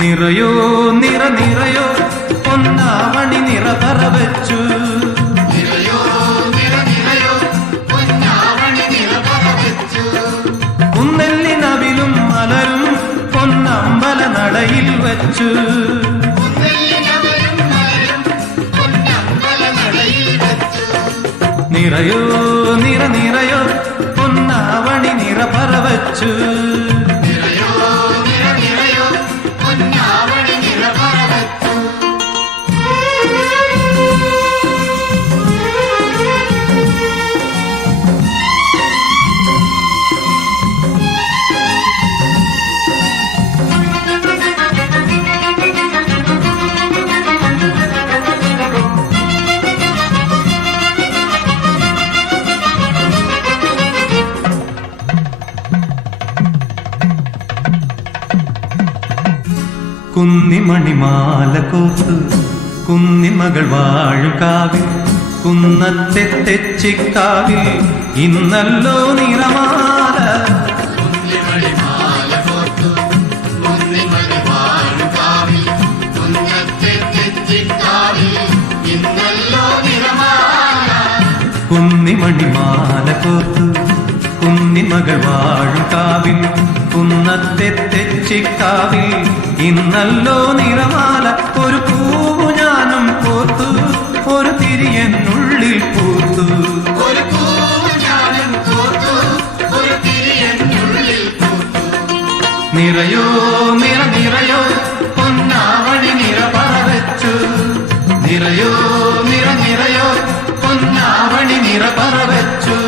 നിറയോ നിറ നിറയോ പൊന്നാവണി നിറതറ വെച്ചു. കുന്നെല്ലിനവിലും മലരും പൊന്നമ്പല നടയിൽ വെച്ചു. നിറയോ നിറ നിറയോ പൊന്നാവണി നിറപറ വെച്ചു. കുന്നിമണിമാല കോർത്തു കുന്നിമകൾ വാഴും കാവിൽ കുന്നത്തെ തെച്ചിക്കാവിൽ ഇന്നല്ലോ നിറമാല. കുന്നിമണിമാല കോർത്തു കുന്നിമകൾ വാഴും കാവിൽ കുന്നത്തെ തെച്ചിക്കാവിൽ ഇന്നല്ലോ നിറമാല. ഒരു പൂവു ഞാനും പോത്തു ഒരു തിരിയെന്നുള്ളിൽ പൂത്തു. നിറയോ നിറ നിറയോ പൊന്നാവണി നിറപറ വെച്ചു. നിറയോ നിറ നിറയോ പൊന്നാവണി നിറപറ വെച്ചു.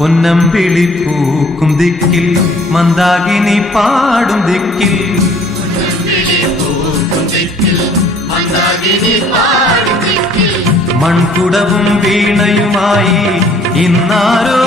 പൊന്നമ്പിളി പൂക്കും ദിക്കിൽ മന്ദാകിനി പാടും ദിക്കിൽ മൺകുടവും വീണയുമായി ഇന്നാരോ